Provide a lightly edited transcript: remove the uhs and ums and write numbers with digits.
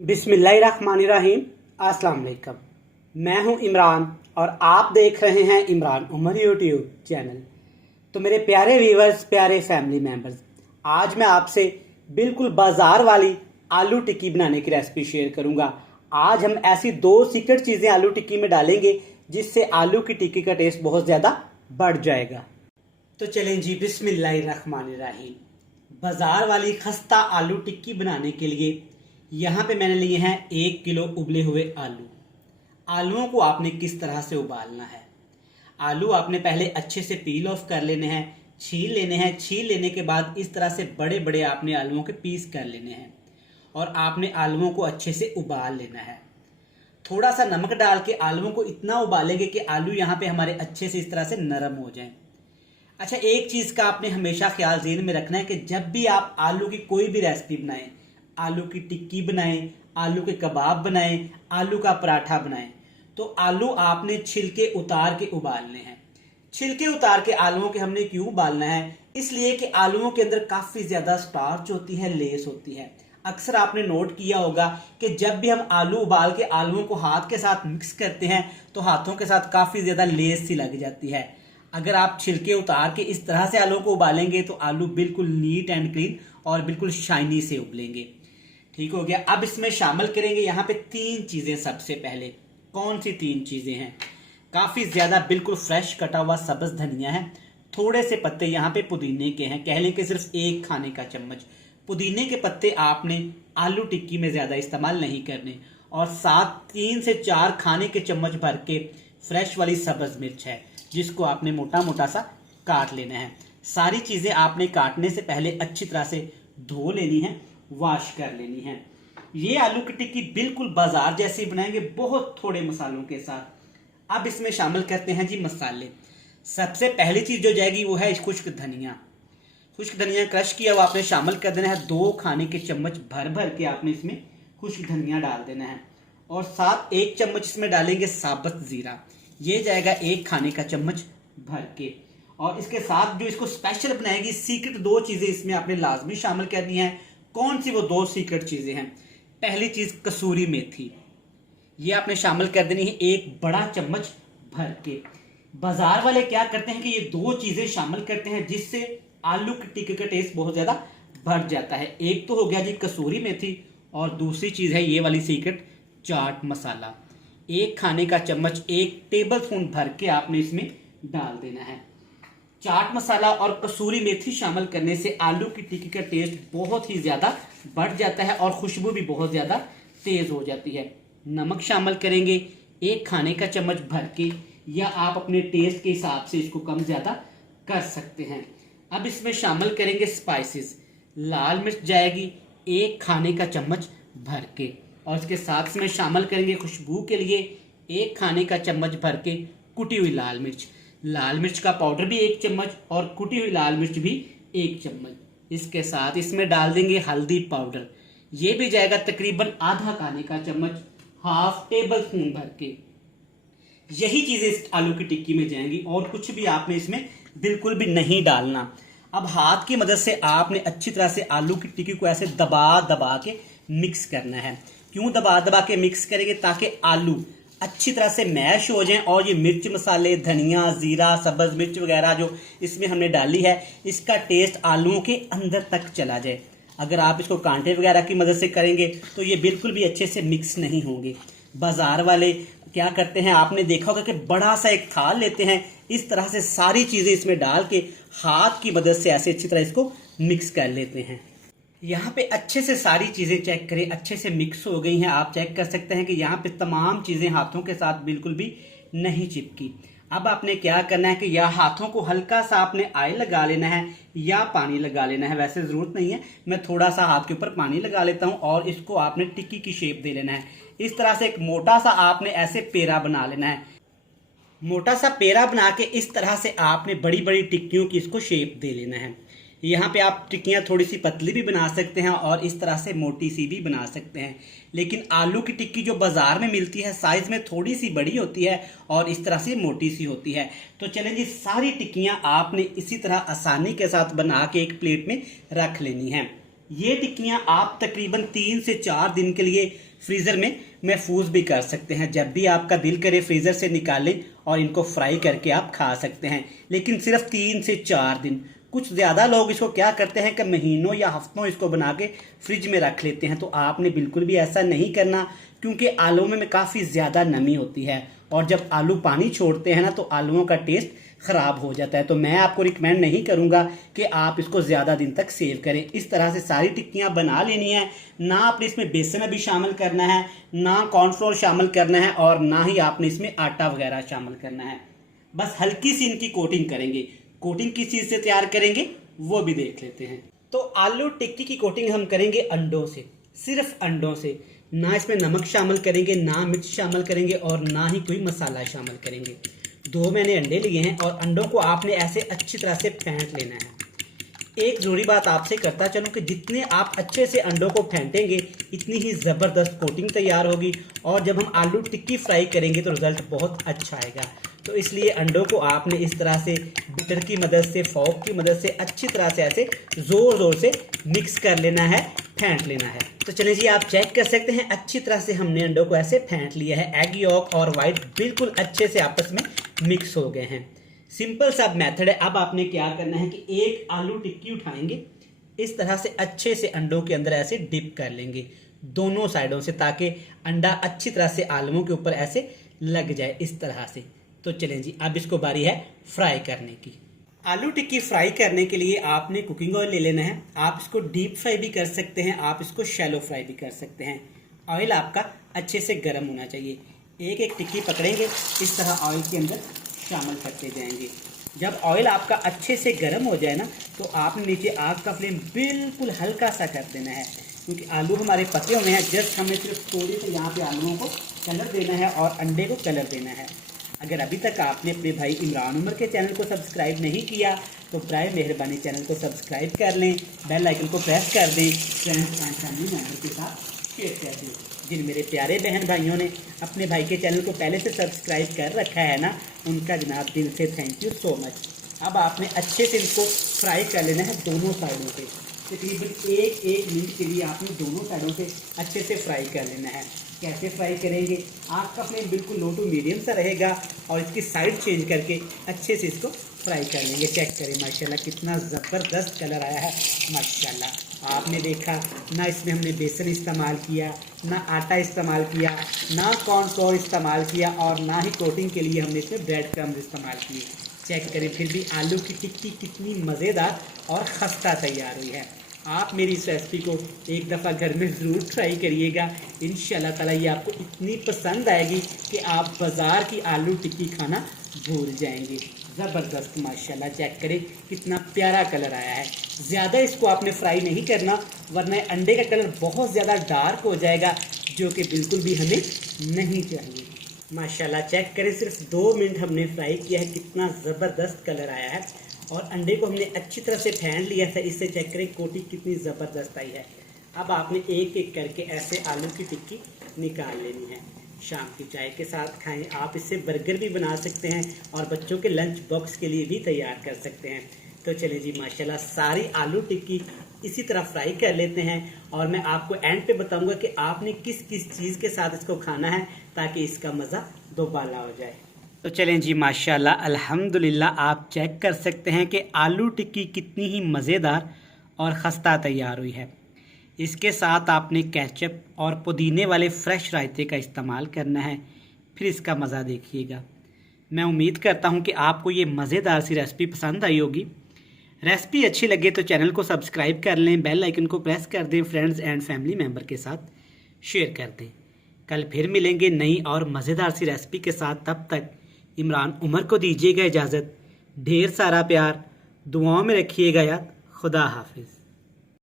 बिस्मिल्लाहिर्रहमानिर्रहीम। अस्सलाम वालेकुम। मैं हूं इमरान और आप देख रहे हैं इमरान उमर यूट्यूब चैनल। तो मेरे प्यारे व्यूवर्स, प्यारे फैमिली मेंबर्स, आज मैं आपसे बिल्कुल बाजार वाली आलू टिक्की बनाने की रेसिपी शेयर करूंगा। आज हम ऐसी दो सीक्रेट चीज़ें आलू टिक्की में डालेंगे जिससे आलू की टिक्की का टेस्ट बहुत ज़्यादा बढ़ जाएगा। तो चलें जी, बिस्मिल्लाहिर्रहमानिर्रहीम। बाजार वाली खस्ता आलू टिक्की बनाने के लिए यहाँ पे मैंने लिए हैं 1 किलो उबले हुए आलू। आलूओं को आपने किस तरह से उबालना है, आलू आपने पहले अच्छे से पील ऑफ कर लेने हैं, छील लेने हैं। छील लेने के बाद इस तरह से बड़े बड़े आपने आलूओं के पीस कर लेने हैं और आपने आलूओं को अच्छे से उबाल लेना है। थोड़ा सा नमक डाल के आलूओं को इतना उबालेंगे कि आलू यहाँ पे हमारे अच्छे से इस तरह से नरम हो जाएं। अच्छा, एक चीज़ का आपने हमेशा ख्याल ज़हन में रखना है कि जब भी आप आलू की कोई भी रेसिपी बनाएं, आलू की टिक्की बनाएं, आलू के कबाब बनाएं, आलू का पराठा बनाएं, तो आलू आपने छिलके उतार के उबालने हैं। छिलके उतार के आलूओं के हमने क्यों उबालना है? इसलिए कि आलूओं के अंदर काफ़ी ज़्यादा स्टार्च होती है, लेस होती है। अक्सर आपने नोट किया होगा कि जब भी हम आलू उबाल के आलूओं को हाथ के साथ मिक्स करते हैं तो हाथों के साथ काफ़ी ज़्यादा लेस सी लग जाती है। अगर आप छिलके उतार के इस तरह से आलू को उबालेंगे तो आलू बिल्कुल नीट एंड क्लीन और बिल्कुल शाइनी से उबलेंगे। ठीक हो गया। अब इसमें शामिल करेंगे यहाँ पे 3 चीज़ें। सबसे पहले कौन सी 3 चीज़ें हैं? काफ़ी ज़्यादा बिल्कुल फ्रेश कटा हुआ सब्ज़ धनिया है, थोड़े से पत्ते यहाँ पे पुदीने के हैं, कह लें कि सिर्फ 1 खाने का चम्मच पुदीने के पत्ते आपने आलू टिक्की में ज़्यादा इस्तेमाल नहीं करने, और साथ 3 से 4 खाने के चम्मच भर के फ्रेश वाली सब्ज़ मिर्च है जिसको आपने मोटा मोटा सा काट लेना है। सारी चीज़ें आपने काटने से पहले अच्छी तरह से धो लेनी है, वॉश कर लेनी है। ये आलू की टिक्की बिल्कुल बाजार जैसी बनाएंगे, बहुत थोड़े मसालों के साथ। अब इसमें शामिल करते हैं जी मसाले। सबसे पहली चीज़ जो जाएगी वो है खुश्क धनिया। खुश्क धनिया क्रश किया हुआ आपने शामिल कर देना है। 2 खाने के चम्मच भर भर के आपने इसमें खुश्क धनिया डाल देना है, और साथ 1 चम्मच इसमें डालेंगे साबुत ज़ीरा। ये जाएगा 1 खाने का चम्मच भर के। और इसके साथ जो इसको स्पेशल बनाएगी, सीक्रेट 2 चीज़ें इसमें आपने लाजमी शामिल करनी है। कौन सी वो 2 सीक्रेट चीज़ें हैं? पहली चीज़ कसूरी मेथी, ये आपने शामिल कर देनी है 1 बड़ा चम्मच भर के। बाजार वाले क्या करते हैं कि ये 2 चीज़ें शामिल करते हैं जिससे आलू की टिक्की का टेस्ट बहुत ज़्यादा बढ़ जाता है। एक तो हो गया जी कसूरी मेथी, और दूसरी चीज़ है ये वाली सीक्रेट चाट मसाला। 1 खाने का चम्मच 1 टेबल स्पून भर के आपने इसमें डाल देना है। चाट मसाला और कसूरी मेथी शामिल करने से आलू की टिक्की का टेस्ट बहुत ही ज़्यादा बढ़ जाता है और खुशबू भी बहुत ज़्यादा तेज़ हो जाती है। नमक शामिल करेंगे 1 खाने का चम्मच भर के, या आप अपने टेस्ट के हिसाब से इसको कम ज़्यादा कर सकते हैं। अब इसमें शामिल करेंगे स्पाइसेस। लाल मिर्च जाएगी 1 खाने का चम्मच भर के, और इसके साथ इसमें शामिल करेंगे खुशबू के लिए 1 खाने का चम्मच भर के कुटी हुई लाल मिर्च। लाल मिर्च का पाउडर भी 1 चम्मच और कुटी हुई लाल मिर्च भी 1 चम्मच। इसके साथ इसमें डाल देंगे हल्दी पाउडर, ये भी जाएगा तकरीबन आधा खाने का चम्मच, हाफ टेबल स्पून भर के। यही चीज़ें इस आलू की टिक्की में जाएंगी और कुछ भी आपने इसमें बिल्कुल भी नहीं डालना। अब हाथ की मदद से आपने अच्छी तरह से आलू की टिक्की को ऐसे दबा दबा के मिक्स करना है। क्यों दबा दबा के मिक्स करेंगे? ताकि आलू अच्छी तरह से मैश हो जाएं और ये मिर्च मसाले, धनिया, ज़ीरा, सब्ज़ मिर्च वगैरह जो इसमें हमने डाली है, इसका टेस्ट आलूओं के अंदर तक चला जाए। अगर आप इसको कांटे वगैरह की मदद से करेंगे तो ये बिल्कुल भी अच्छे से मिक्स नहीं होंगे। बाजार वाले क्या करते हैं, आपने देखा होगा कि बड़ा सा एक थाल लेते हैं, इस तरह से सारी चीज़ें इसमें डाल के हाथ की मदद से ऐसे अच्छी तरह इसको मिक्स कर लेते हैं। यहाँ पे अच्छे से सारी चीज़ें चेक करें, अच्छे से मिक्स हो गई हैं। आप चेक कर सकते हैं कि यहाँ पे तमाम चीज़ें हाथों के साथ बिल्कुल भी नहीं चिपकी। अब आपने क्या करना है कि या हाथों को हल्का सा आपने ऑयल लगा लेना है या पानी लगा लेना है। वैसे ज़रूरत नहीं है, मैं थोड़ा सा हाथ के ऊपर पानी लगा लेता हूँ, और इसको आपने टिक्की की शेप दे लेना है। इस तरह से एक मोटा सा आपने ऐसे पेड़ा बना लेना है। मोटा सा पेड़ा बना के इस तरह से आपने बड़ी बड़ी टिक्कियों की इसको शेप दे लेना है। यहाँ पे आप टिक्कियाँ थोड़ी सी पतली भी बना सकते हैं और इस तरह से मोटी सी भी बना सकते हैं, लेकिन आलू की टिक्की जो बाज़ार में मिलती है साइज़ में थोड़ी सी बड़ी होती है और इस तरह से मोटी सी होती है। तो चलें जी, सारी टिक्कियाँ आपने इसी तरह आसानी के साथ बना के एक प्लेट में रख लेनी है। ये टिक्कियाँ आप तकरीबन 3 से 4 दिन के लिए फ्रीज़र में महफूज भी कर सकते हैं। जब भी आपका दिल करे फ्रीज़र से निकालें और इनको फ्राई करके आप खा सकते हैं, लेकिन सिर्फ 3 से 4 दिन। कुछ ज़्यादा लोग इसको क्या करते हैं कि महीनों या हफ्तों इसको बना के फ्रिज में रख लेते हैं। तो आपने बिल्कुल भी ऐसा नहीं करना, क्योंकि आलू में काफ़ी ज़्यादा नमी होती है और जब आलू पानी छोड़ते हैं ना तो आलूओं का टेस्ट ख़राब हो जाता है। तो मैं आपको रिकमेंड नहीं करूँगा कि आप इसको ज़्यादा दिन तक सेव करें। इस तरह से सारी टिक्कियाँ बना लेनी है। ना आपने इसमें बेसन अभी शामिल करना है, ना कॉर्नफ्लोर शामिल करना है और ना ही आपने इसमें आटा वगैरह शामिल करना है। बस हल्की सी इनकी कोटिंग करेंगे। कोटिंग किस चीज़ से तैयार करेंगे वो भी देख लेते हैं। तो आलू टिक्की की कोटिंग हम करेंगे अंडों से, सिर्फ अंडों से। ना इसमें नमक शामिल करेंगे, ना मिर्च शामिल करेंगे और ना ही कोई मसाला शामिल करेंगे। 2 मैंने अंडे लिए हैं और अंडों को आपने ऐसे अच्छी तरह से फेंट लेना है। एक ज़रूरी बात आपसे करता चलूँ कि जितने आप अच्छे से अंडों को फेंटेंगे इतनी ही ज़बरदस्त कोटिंग तैयार होगी और जब हम आलू टिक्की फ्राई करेंगे तो रिज़ल्ट बहुत अच्छा आएगा। तो इसलिए अंडों को आपने इस तरह से बीटर की मदद से, फोक की मदद से अच्छी तरह से ऐसे ज़ोर ज़ोर से मिक्स कर लेना है, फेंट लेना है। तो चलिए जी, आप चेक कर सकते हैं अच्छी तरह से हमने अंडों को ऐसे फेंट लिया है। एग यॉक और वाइट बिल्कुल अच्छे से आपस में मिक्स हो गए हैं। सिंपल सा मेथड है। अब आपने क्या करना है कि एक आलू टिक्की उठाएंगे, इस तरह से अच्छे से अंडों के अंदर ऐसे डिप कर लेंगे दोनों साइडों से, ताकि अंडा अच्छी तरह से आलूओं के ऊपर ऐसे लग जाए इस तरह से। तो चलें जी, अब इसको बारी है फ्राई करने की। आलू टिक्की फ्राई करने के लिए आपने कुकिंग ऑयल ले लेना है। आप इसको डीप फ्राई भी कर सकते हैं, आप इसको शैलो फ्राई भी कर सकते हैं। ऑयल आपका अच्छे से गर्म होना चाहिए। एक एक टिक्की पकड़ेंगे, इस तरह ऑयल के अंदर शामिल करते जाएंगे। जब ऑयल आपका अच्छे से गर्म हो जाए ना तो आपने नीचे आग का फ्लेम बिल्कुल हल्का सा कर देना है, क्योंकि आलू हमारे पके हुए हैं। जस्ट हमें सिर्फ थोड़ी से यहाँ पे आलूओं को कलर देना है और अंडे को कलर देना है। अगर अभी तक आपने अपने भाई इमरान उमर के चैनल को सब्सक्राइब नहीं किया तो बराए मेहरबानी चैनल को सब्सक्राइब कर लें, बेल आइकन को प्रेस कर दें, फ्रेंड्स एंड फैमिली मेम्बर के साथ शेयर कर दें। जिन मेरे प्यारे बहन भाइयों ने अपने भाई के चैनल को पहले से सब्सक्राइब कर रखा है ना, उनका जनाब दिल से थैंक यू सो मच। अब आपने अच्छे से इनको फ्राई कर लेना है दोनों साइडों से। तकरीबन 1 मिनट के लिए आपने दोनों साइडों से अच्छे से फ्राई कर लेना है। कैसे फ्राई करेंगे? आग का फ्लेम बिल्कुल लो टू मीडियम सा रहेगा और इसकी साइड चेंज करके अच्छे से इसको फ्राई कर लेंगे। चेक करें माशाल्लाह कितना ज़बरदस्त कलर आया है माशाल्लाह। आपने देखा ना इसमें हमने बेसन इस्तेमाल किया, ना आटा इस्तेमाल किया, ना कॉर्नफ्लोर इस्तेमाल किया और ना ही कोटिंग के लिए हमने इसमें ब्रेड क्रम्स इस्तेमाल किए। चेक करें फिर भी आलू की टिक्की कितनी मज़ेदार और खस्ता तैयार हुई है। आप मेरी इस रेसिपी को एक दफ़ा घर में ज़रूर ट्राई करिएगा। इंशाल्लाह ताला ये आपको इतनी पसंद आएगी कि आप बाज़ार की आलू टिक्की खाना भूल जाएंगे। ज़बरदस्त माशाल्लाह। चेक करें कितना प्यारा कलर आया है। ज़्यादा इसको आपने फ्राई नहीं करना, वरना अंडे का कलर बहुत ज़्यादा डार्क हो जाएगा, जो कि बिल्कुल भी हमें नहीं चाहिए। माशाल्लाह चेक करें, सिर्फ 2 मिनट हमने फ्राई किया है, कितना ज़बरदस्त कलर आया है और अंडे को हमने अच्छी तरह से फेंट लिया था। इससे चेक करें कोटिंग कितनी ज़बरदस्त आई है। अब आपने एक एक करके ऐसे आलू की टिक्की निकाल लेनी है। शाम की चाय के साथ खाएं। आप इससे बर्गर भी बना सकते हैं और बच्चों के लंच बॉक्स के लिए भी तैयार कर सकते हैं। तो चलिए जी, माशाल्लाह सारी आलू टिक्की इसी तरह फ्राई कर लेते हैं और मैं आपको एंड पे बताऊंगा कि आपने किस किस चीज़ के साथ इसको खाना है ताकि इसका मज़ा दोबाला हो जाए। तो चलें जी, माशाल्लाह अल्हम्दुलिल्लाह आप चेक कर सकते हैं कि आलू टिक्की कितनी ही मज़ेदार और खस्ता तैयार हुई है। इसके साथ आपने केचप और पुदीने वाले फ्रेश रायते का इस्तेमाल करना है, फिर इसका मज़ा देखिएगा। मैं उम्मीद करता हूं कि आपको ये मज़ेदार सी रेसिपी पसंद आई होगी। रेसिपी अच्छी लगे तो चैनल को सब्सक्राइब कर लें, बेल आइकन को प्रेस कर दें, फ्रेंड्स एंड फैमिली मेम्बर के साथ शेयर कर दें। कल फिर मिलेंगे नई और मज़ेदार सी रेसिपी के साथ। तब तक इमरान उमर को दीजिएगा इजाज़त। ढेर सारा प्यार, दुआओं में रखिएगा याद। खुदा हाफिज़।